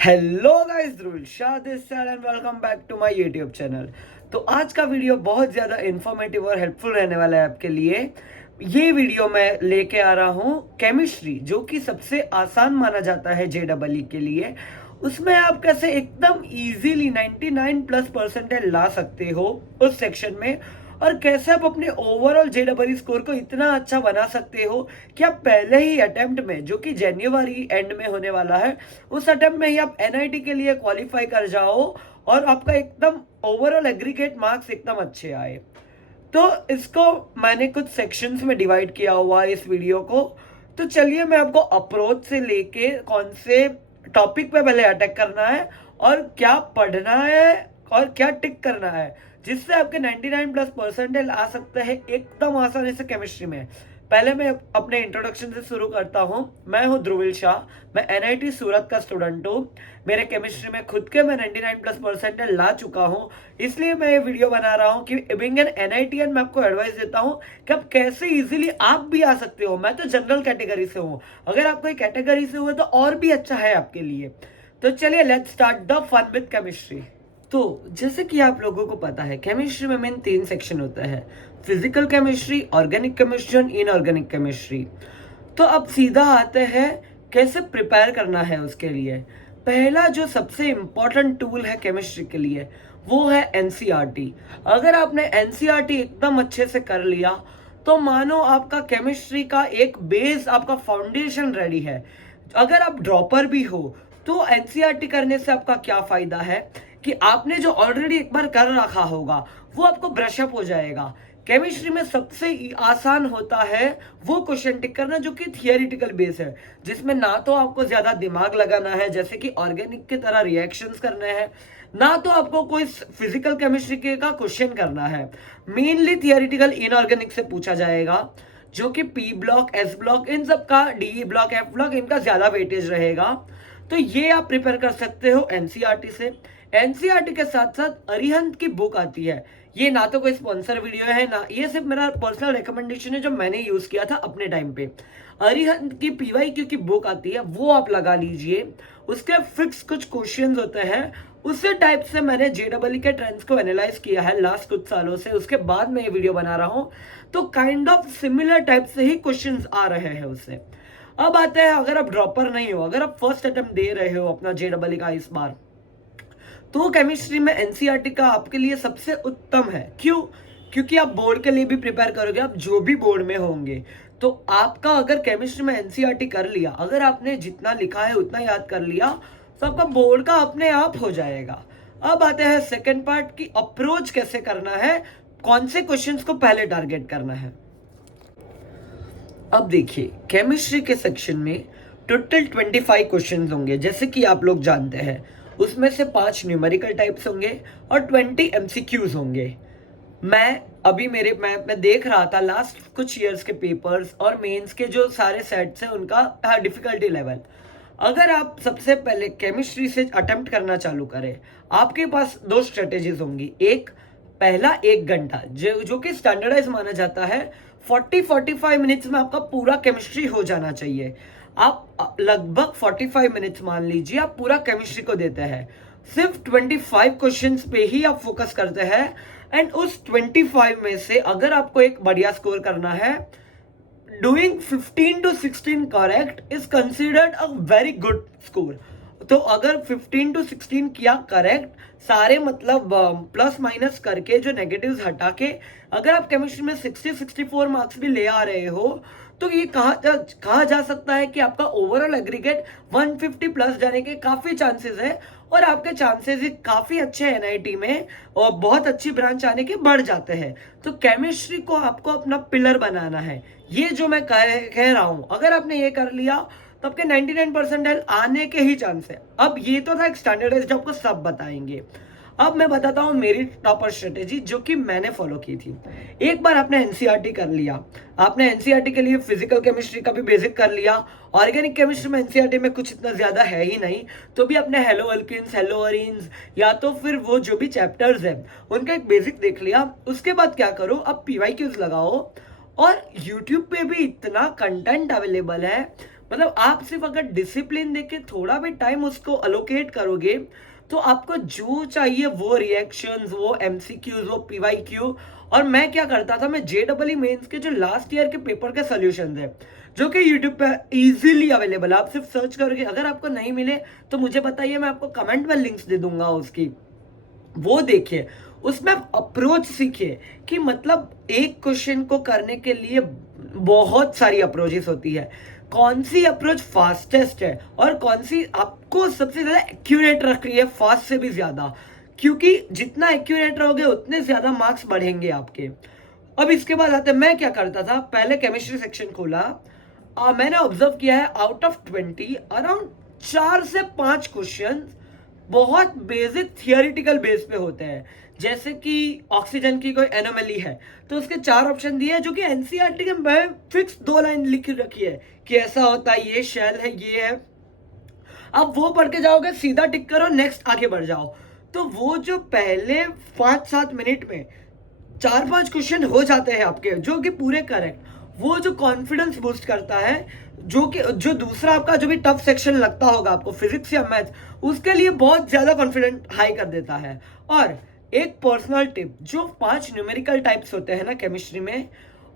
Hello guys, Dhruv Shah this side and welcome back to my YouTube channel. तो आज का video बहुत ज़्यादा इन्फॉर्मेटिव और हेल्पफुल रहने वाला है आपके लिए। ये वीडियो मैं लेके आ रहा हूँ केमिस्ट्री, जो कि सबसे आसान माना जाता है JEE के लिए। उसमें आप कैसे एकदम इजीली 99+ परसेंटेज ला सकते हो उस सेक्शन में, और कैसे आप अपने ओवरऑल JEE स्कोर को इतना अच्छा बना सकते हो कि आप पहले ही अटेम्प्ट में, जो कि जनवरी एंड में होने वाला है, उस अटेम्प्ट में ही आप NIT के लिए क्वालिफाई कर जाओ और आपका एकदम ओवरऑल एग्रीगेट मार्क्स एकदम अच्छे आए। तो इसको मैंने कुछ सेक्शंस में डिवाइड किया हुआ है इस वीडियो को। तो चलिए मैं आपको अप्रोच से लेके कौन से टॉपिक पे पहले अटैक करना है और क्या पढ़ना है और क्या टिक करना है, जिससे आपके 99+ परसेंटेज आ सकते हैं एकदम आसानी से केमिस्ट्री में। पहले मैं अपने इंट्रोडक्शन से शुरू करता हूँ। मैं हूँ ध्रुविल शाह, मैं NIT सूरत का स्टूडेंट हूँ। मेरे केमिस्ट्री में खुद के मैं 99+ परसेंटेज ला चुका हूँ, इसलिए मैं ये वीडियो बना रहा हूँ कि बीइंग एन NITian मैं आपको एडवाइस देता हूँ कि आप कैसे इजीली आप भी आ सकते हो। मैं तो जनरल कैटेगरी से हूँ, अगर आप कोई कैटेगरी से हुए तो और भी अच्छा है आपके लिए। तो चलिए let's start the fun with chemistry. तो जैसे कि आप लोगों को पता है, केमिस्ट्री में मेन 3 सेक्शन होता है: फिजिकल केमिस्ट्री, ऑर्गेनिक केमिस्ट्री और इनऑर्गेनिक केमिस्ट्री। तो अब सीधा आते हैं कैसे प्रिपेयर करना है उसके लिए। पहला जो सबसे इम्पोर्टेंट टूल है केमिस्ट्री के लिए, वो है NCERT। अगर आपने NCERT एकदम अच्छे से कर लिया तो मानो आपका केमिस्ट्री का एक बेस, आपका फाउंडेशन रेडी है। अगर आप ड्रॉपर भी हो तो NCERT करने से आपका क्या फायदा है कि आपने जो ऑलरेडी एक बार कर रखा होगा वो आपको ब्रशअप हो जाएगा। केमिस्ट्री में सबसे आसान होता है वो क्वेश्चन टिक करना जो कि थियोरिटिकल बेस है, जिसमें ना तो आपको ज्यादा दिमाग लगाना है जैसे कि ऑर्गेनिक की तरह रिएक्शंस करने हैं, ना तो आपको कोई फिजिकल केमिस्ट्री के का क्वेश्चन करना है। मेनली थियोरिटिकल इनऑर्गेनिक से पूछा जाएगा, जो कि P ब्लॉक, S ब्लॉक, इन सब का, DE ब्लॉक, F ब्लॉक, इनका ज्यादा वेटेज रहेगा। तो ये आप प्रिपेयर कर सकते हो NCERT से। NCERT के साथ साथ अरिहंत की बुक आती है। ये ना तो कोई स्पॉन्सर वीडियो है, ना ये सिर्फ मेरा पर्सनल रिकमेंडेशन है जो मैंने यूज किया था अपने टाइम पे। अरिहंत की PYQ की बुक आती है, वो आप लगा लीजिए। उसके फिक्स कुछ क्वेश्चंस होते हैं, उसी टाइप से मैंने JEE के ट्रेंड्स को एनालाइज किया है लास्ट कुछ सालों से, उसके बाद मैं ये वीडियो बना रहा हूँ। तो काइंड ऑफ सिमिलर टाइप से ही क्वेश्चंस आ रहे हैं उससे। अब आते हैं, अगर आप ड्रॉपर नहीं हो, अगर आप फर्स्ट अटेम्प्ट दे रहे हो अपना JEE का इस बार, तो केमिस्ट्री में NCERT का आपके लिए सबसे उत्तम है। क्यों? क्योंकि आप बोर्ड के लिए भी प्रिपेयर करोगे, आप जो भी बोर्ड में होंगे, तो आपका अगर केमिस्ट्री में NCERT कर लिया, अगर आपने जितना लिखा है उतना याद कर लिया, तो आपका बोर्ड का अपने आप हो जाएगा। अब आते हैं सेकेंड पार्ट की, अप्रोच कैसे करना है, कौन से क्वेश्चंस को पहले टारगेट करना है। अब देखिए, केमिस्ट्री के सेक्शन में टोटल 25 क्वेश्चंस होंगे, जैसे कि आप लोग जानते हैं। उसमें से 5 न्यूमेरिकल टाइप्स होंगे और 20 MCQs होंगे। मैं देख रहा था लास्ट कुछ ईयर्स के पेपर्स और मेंस के जो सारे सेट्स हैं उनका डिफिकल्टी लेवल। अगर आप सबसे पहले केमिस्ट्री से अटेम्प्ट करना चालू करें, आपके पास 2 स्ट्रेटेजीज होंगी। पहला 1 घंटा जो कि स्टैंडर्डाइज माना जाता है। 40-45 मिनट्स में आपका पूरा केमिस्ट्री हो जाना चाहिए। आप लगभग 45 मिनट्स मान लीजिए आप पूरा केमिस्ट्री को देते हैं। सिर्फ 25 क्वेश्चंस पे ही आप फोकस करते हैं, एंड उस 25 में से अगर आपको एक बढ़िया स्कोर करना है, doing 15 to 16 correct is considered a very good score. तो अगर 15 to 16 किया करेक्ट, सारे मतलब प्लस माइनस करके जो नेगेटिव्स हटा के, अगर आप केमिस्ट्री में 60-64 मार्क्स भी ले आ रहे हो, तो ये कहा जा सकता है कि आपका ओवरऑल एग्रीगेट 150 प्लस जाने के काफी चांसेस है, और आपके चांसेस काफी अच्छे NIT में और बहुत अच्छी ब्रांच आने के बढ़ जाते हैं। तो केमिस्ट्री को आपको अपना पिलर बनाना है। ये जो मैं कह रहा हूं, अगर आपने ये कर लिया तो आपके 99% आने के ही चांस है। अब ये तो था एक स्टैंडर्डाइज जो आपको सब बताएंगे। अब मैं बताता हूँ मेरी टॉपर स्ट्रेटेजी जो कि मैंने फॉलो की थी। एक बार आपने NCERT कर लिया, आपने NCERT के लिए फिजिकल केमिस्ट्री का भी बेसिक कर लिया। ऑर्गेनिक केमिस्ट्री में NCERT में कुछ इतना ज्यादा है ही नहीं, तो भी अपने हेलो अल्किन्स, हेलो अरीन्स, या तो फिर वो जो भी चैप्टर्स हैं उनका एक बेसिक देख लिया। उसके बाद क्या करो, अब PYQs लगाओ। और YouTube पे भी इतना कंटेंट अवेलेबल है, मतलब आप सिर्फ अगर डिसिप्लिन देके थोड़ा भी टाइम उसको अलोकेट करोगे तो आपको जो चाहिए वो रिएक्शंस, वो एमसीक्यूज, वो पीवाईक्यू। और मैं क्या करता था, मैं जेडबलई मेंस के जो लास्ट ईयर के पेपर के सॉल्यूशंस है जो कि यूट्यूब पे इजीली अवेलेबल है, आप सिर्फ सर्च करोगे। अगर आपको नहीं मिले तो मुझे बताइए, मैं आपको कमेंट में लिंक्स दे दूंगा उसकी, वो देखिए। उसमें आप अप्रोच सीखिए कि मतलब एक क्वेश्चन को करने के लिए बहुत सारी अप्रोचेस होती है, कौन सी अप्रोच फास्टेस्ट है और कौन सी आपको सबसे ज्यादा एक्यूरेट रख रही है, फास्ट से भी ज्यादा। क्योंकि जितना एक्यूरेट रहोगे उतने ज्यादा मार्क्स बढ़ेंगे आपके। अब इसके बाद आते हैं, मैं क्या करता था, पहले केमिस्ट्री सेक्शन खोला। मैंने ऑब्जर्व किया है आउट ऑफ 20 अराउंड 4 से 5 क्वेश्चन बहुत बेसिक थियोरिटिकल बेस पे होते हैं। जैसे कि ऑक्सीजन की कोई एनोमली है तो उसके 4 ऑप्शन दिए हैं, जो कि एनसीईआरटी के में फिक्स 2 लाइन लिख रखी है कि ऐसा होता है, ये शेल है, ये है। अब वो पढ़ के जाओगे, सीधा टिक करो, नेक्स्ट आगे बढ़ जाओ। तो वो जो पहले 5-7 मिनट में 4-5 क्वेश्चन हो जाते हैं आपके, जो कि पूरे करेक्ट, वो जो कॉन्फिडेंस बूस्ट करता है, जो कि जो दूसरा आपका जो भी टफ सेक्शन लगता होगा आपको, फिजिक्स या मैथ्स, उसके लिए बहुत ज्यादा कॉन्फिडेंट हाई कर देता है। और एक पर्सनल टिप, जो 5 न्यूमेरिकल टाइप्स होते हैं ना केमिस्ट्री में,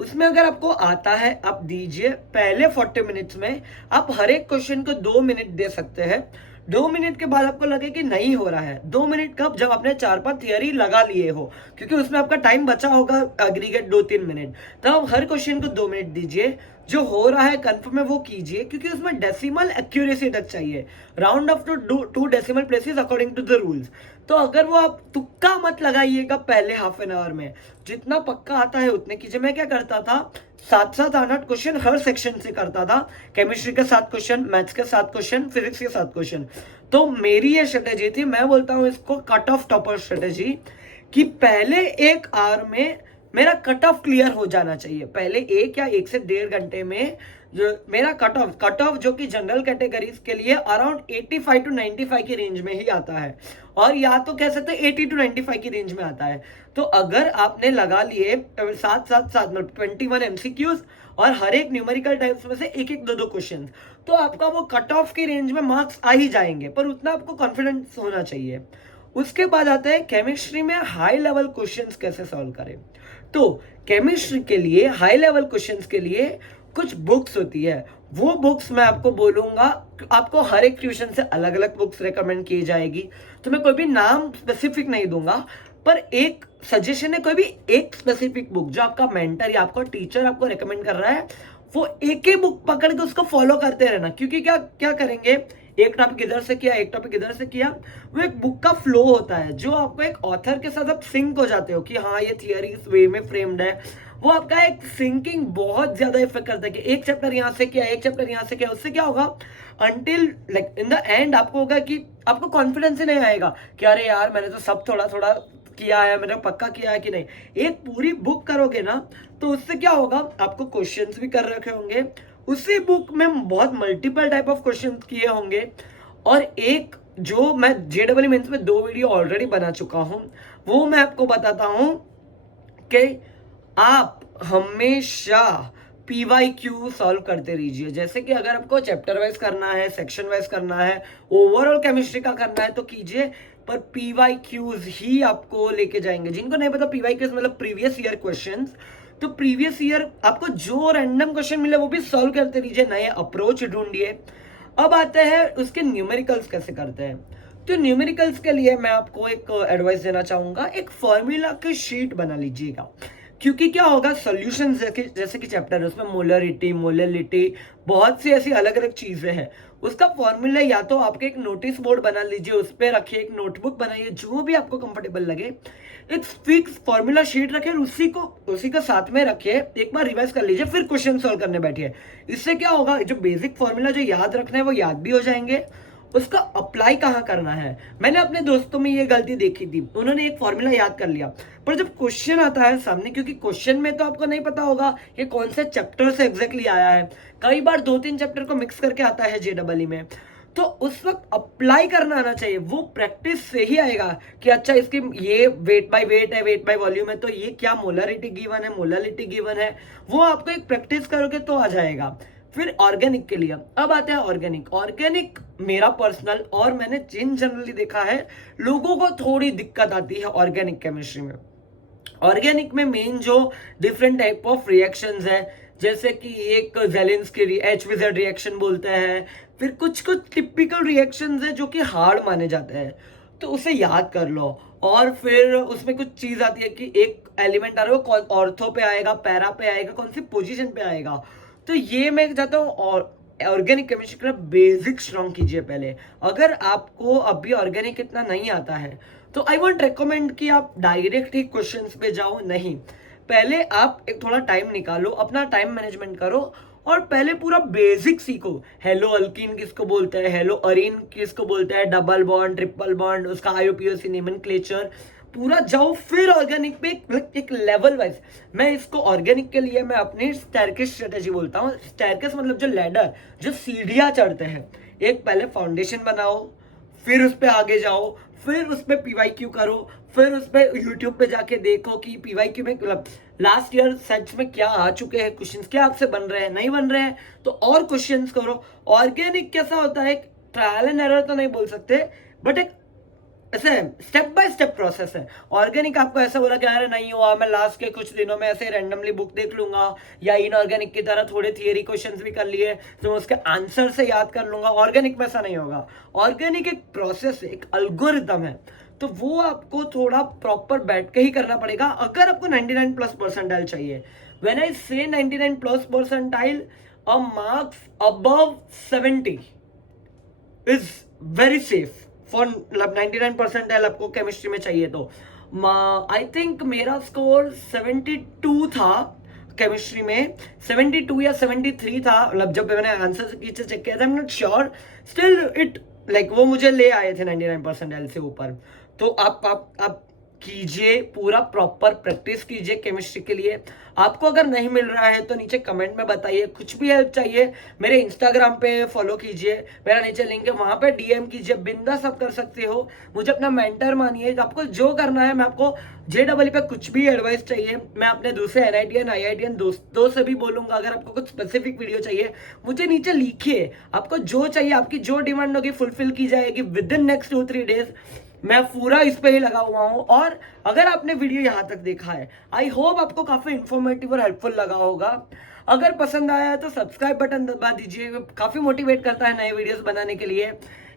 उसमें अगर आपको आता है आप दीजिए। पहले 40 मिनट्स में आप हर एक क्वेश्चन को 2 मिनट दे सकते हैं। 2 मिनट के बाद आपको लगे कि नहीं हो रहा है, 2 मिनट कब, जब आपने 4-5 थियरी लगा लिए हो, क्योंकि उसमें आपका टाइम बचा होगा एग्रीगेट 2-3 मिनट। तब आप हर क्वेश्चन को 2 मिनट दीजिए, जो हो रहा है कंफर्म है वो कीजिए, क्योंकि उसमें डेसिमल एक्यूरेसी तक चाहिए, round off to 2 decimal places according to the rules. तो अगर वो आप तुक्का मत लगाइएगा पहले हाफ एन आवर में, जितना पक्का आता है उतने कीजिए। मैं क्या करता था, 7-7, 8-8 क्वेश्चन हर सेक्शन से करता था। केमिस्ट्री के 7 क्वेश्चन, मैथ्स के 7 क्वेश्चन, फिजिक्स के 7 क्वेश्चन। तो मेरी ये स्ट्रेटेजी थी, मैं बोलता हूँ इसको कट ऑफ टॉपर स्ट्रेटेजी, कि पहले 1 आवर में मेरा कट ऑफ क्लियर हो जाना चाहिए। पहले 1 या 1 से 1.5 घंटे में जो मेरा कट ऑफ जो कि जनरल कैटेगरीज के लिए अराउंड 85 to 95 की रेंज में ही आता है, और या तो कह सकते हैं 80 to 95 की रेंज में आता है। तो अगर आपने लगा लिए 7-7-7 मतलब 21 एमसीक्यूज और हर एक न्यूमेरिकल टाइप्स में से 1-1 2-2 क्वेश्चन, तो आपका वो कट ऑफ की रेंज में मार्क्स आ ही जाएंगे, पर उतना आपको कॉन्फिडेंस होना चाहिए। उसके बाद आता है केमिस्ट्री में हाई लेवल क्वेश्चंस कैसे सॉल्व करें। तो केमिस्ट्री के लिए हाई लेवल क्वेश्चंस के लिए कुछ बुक्स होती है, वो बुक्स मैं आपको बोलूंगा। आपको हर एक ट्यूशन से अलग अलग बुक्स रेकमेंड की जाएगी, तो मैं कोई भी नाम स्पेसिफिक नहीं दूंगा, पर एक सजेशन है, कोई भी एक स्पेसिफिक बुक जो आपका मेंटर या आपका टीचर आपको रेकमेंड कर रहा है, वो एक ही बुक पकड़ के उसको फॉलो करते रहना। क्योंकि क्या क्या करेंगे, एक टॉपिक इधर से किया, एक टॉपिक इधर से किया, वो एक बुक का फ्लो होता है, जो आपको एक ऑथर के साथ आप सिंक हो जाते हो कि हाँ ये थियरी इस वे में फ्रेम्ड है। वो आपका एक सिंकिंग बहुत ज्यादा इफेक्ट करता है कि एक चैप्टर यहाँ से किया, एक चैप्टर यहाँ से किया। उससे क्या होगा, until like in the end आपको होगा कि आपको कॉन्फिडेंस ही नहीं आएगा कि अरे यार मैंने तो सब थोड़ा थोड़ा किया है, मैंने पक्का किया है कि नहीं। एक पूरी बुक करोगे ना, तो उससे क्या होगा, आपको क्वेश्चंस भी कर रखे होंगे, उसी बुक में बहुत मल्टीपल टाइप ऑफ क्वेश्चन किए होंगे। और एक जो मैं जेडबल मेंस में 2 वीडियो ऑलरेडी बना चुका हूं, वो मैं आपको बताता हूं कि आप हमेशा PYQ सॉल्व करते रहिए। जैसे कि अगर आपको चैप्टर वाइज करना है, सेक्शन वाइज करना है, ओवरऑल केमिस्ट्री का करना है तो कीजिए, पर PYQs ही आपको लेके जाएंगे। जिनको नहीं पता PYQs मतलब प्रीवियस ईयर क्वेश्चंस, तो प्रीवियस ईयर आपको जो रैंडम क्वेश्चन मिले वो भी सॉल्व करते रहिए, नए अप्रोच ढूंढिए। अब आते हैं उसके न्यूमेरिकल्स कैसे करते हैं। तो न्यूमेरिकल्स के लिए मैं आपको एक एडवाइस देना चाहूंगा, एक फॉर्मूला की शीट बना लीजिएगा। क्योंकि क्या होगा, सॉल्यूशन जैसे कि चैप्टर है उसमें मोलरिटी, मोललिटी, बहुत सी ऐसी अलग अलग चीजें हैं। उसका फॉर्मूला या तो आपके एक नोटिस बोर्ड बना लीजिए, उस पर रखिए, एक नोटबुक बनाइए, जो भी आपको कंफर्टेबल लगे, एक फिक्स फॉर्मूला शीट रखिए, उसी को साथ में रखिए, एक बार रिवाइज कर लीजिए, फिर क्वेश्चन सॉल्व करने बैठिए। इससे क्या होगा, जो बेसिक फॉर्मूला जो याद रखना है वो याद भी हो जाएंगे। उसका अप्लाई कहाँ करना है, मैंने अपने दोस्तों में ये गलती देखी थी, उन्होंने एक फॉर्मूला याद कर लिया, पर जब क्वेश्चन आता है सामने, क्योंकि क्वेश्चन में तो आपको नहीं पता होगा ये कौन से चैप्टर से एग्जैक्टली आया है, कई बार 2-3 चैप्टर को मिक्स करके आता है जेडबलई में, तो उस वक्त अप्लाई करना आना चाहिए। वो प्रैक्टिस से ही आएगा कि अच्छा इसकी ये वेट बाय वेट है, वेट बाय वॉल्यूम है, तो ये क्या मोलरिटी गिवन है, मोललिटी गिवन है, वो आपको एक प्रैक्टिस करोगे तो आ जाएगा। फिर ऑर्गेनिक के लिए अब आते हैं ऑर्गेनिक मेरा पर्सनल और मैंने जिन जनरली देखा है लोगों को थोड़ी दिक्कत आती है ऑर्गेनिक केमिस्ट्री में। ऑर्गेनिक में मेन जो डिफरेंट टाइप ऑफ रिएक्शंस है, जैसे कि एक जेलेंस्की HVZ रिएक्शन बोलते हैं, फिर कुछ कुछ टिपिकल रिएक्शंस है जो कि हार्ड माने जाते हैं, तो उसे याद कर लो। और फिर उसमें कुछ चीज आती है कि एक एलिमेंट आ रहा है, वो ऑर्थो पे आएगा, पैरा पे आएगा, कौन सी पोजीशन पे आएगा। तो ये मैं चाहता हूँ और ऑर्गेनिक केमिस्ट्री का बेसिक स्ट्रॉन्ग कीजिए पहले। अगर आपको अभी ऑर्गेनिक इतना नहीं आता है तो आई वोंट रेकमेंड कि आप डायरेक्ट ही क्वेश्चंस पे जाओ, नहीं, पहले आप एक थोड़ा टाइम निकालो, अपना टाइम मैनेजमेंट करो और पहले पूरा बेसिक सीखो। हेलो अल्कीन किसको बोलते हैं, हेलो अरीन किसको बोलते हैं, डबल बॉन्ड, ट्रिपल बॉन्ड, उसका IUPAC नोमेनक्लेचर पूरा जाओ, फिर ऑर्गेनिक पे एक लेवल वाइज। मैं इसको ऑर्गेनिक के लिए मैं अपनी स्टेयरकेस स्ट्रेटेजी बोलता हूँ। स्टेयरकेस मतलब जो लैडर, जो सीढ़ियाँ चढ़ते हैं, एक पहले फाउंडेशन बनाओ, फिर उस पर आगे जाओ, फिर उस पर PYQ करो, फिर उस पर यूट्यूब पे जाके देखो कि PYQ में मतलब लास्ट ईयर सेट्स में क्या आ चुके हैं क्वेश्चंस, क्या आपसे बन रहे हैं, नहीं बन रहे हैं तो और क्वेश्चंस करो। ऑर्गेनिक कैसा होता है, एक ट्रायल एंड एरर तो नहीं बोल सकते, बट एक ऐसे स्टेप बाय स्टेप प्रोसेस है। ऑर्गेनिक आपको ऐसा बोला कि अरे नहीं हुआ, मैं लास्ट के कुछ दिनों में ऐसे रैंडमली बुक देख लूंगा या इनऑर्गेनिक की तरह थोड़े थियरी क्वेश्चंस भी कर लिए तो मैं उसके आंसर से याद कर लूंगा। ऑर्गेनिक में ऐसा नहीं होगा। ऑर्गेनिक एक प्रोसेस है, एक एल्गोरिथम है, तो वो आपको थोड़ा प्रॉपर बैठ के ही करना पड़ेगा अगर आपको 99 प्लस परसेंटाइल चाहिए। व्हेन आई से 99 plus percentile, a marks above 70 is very safe for, मतलब 99 परसेंटाइल आपको केमिस्ट्री में चाहिए तो। आई थिंक मेरा स्कोर 72 था केमिस्ट्री में, 72 या 73 था, मतलब जब मैंने आंसर पीछे चेक किया था, I am not sure, still it like वो मुझे ले आए थे 99 परसेंटाइल से ऊपर। तो आप कीजिए, पूरा प्रॉपर प्रैक्टिस कीजिए केमिस्ट्री के लिए। आपको अगर नहीं मिल रहा है तो नीचे कमेंट में बताइए। कुछ भी हेल्प चाहिए मेरे इंस्टाग्राम पे फॉलो कीजिए, मेरा नीचे लिंक है, वहां पे DM कीजिए, बिंदास सब कर सकते हो। मुझे अपना मेंटर मानिए, आपको जो करना है, मैं आपको JEE पे कुछ भी एडवाइस चाहिए मैं अपने दूसरे NITian IITian दोस्तों से भी बोलूंगा। अगर आपको कुछ स्पेसिफिक वीडियो चाहिए मुझे नीचे लिखिए, आपको जो चाहिए, आपकी जो डिमांड होगी फुलफिल की जाएगी विद इन नेक्स्ट 2-3 डेज। मैं पूरा इस पे ही लगा हुआ हूँ। और अगर आपने वीडियो यहाँ तक देखा है, आई होप आपको काफी इंफॉर्मेटिव और हेल्पफुल लगा होगा। अगर पसंद आया है तो सब्सक्राइब बटन दबा दीजिए, काफी मोटिवेट करता है नए वीडियोस बनाने के लिए।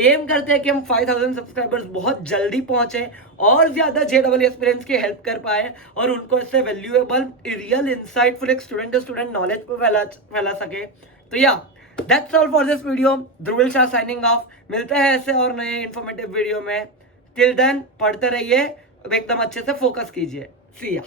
एम करते हैं कि हम 5000 सब्सक्राइबर्स बहुत जल्दी पहुंचे और ज्यादा JEE एस्पिरेंट्स की हेल्प कर पाए और उनको इससे वैल्यूएबल, रियल, इंसाइटफुल एक स्टूडेंट टू स्टूडेंट नॉलेज को फैला सके। तो yeah that's all for this video. Dhruvil Shah signing off. मिलते हैं ऐसे और नए इंफॉर्मेटिव वीडियो में। टिल देन पढ़ते रहिए, एकदम अच्छे से फोकस कीजिए। सी या।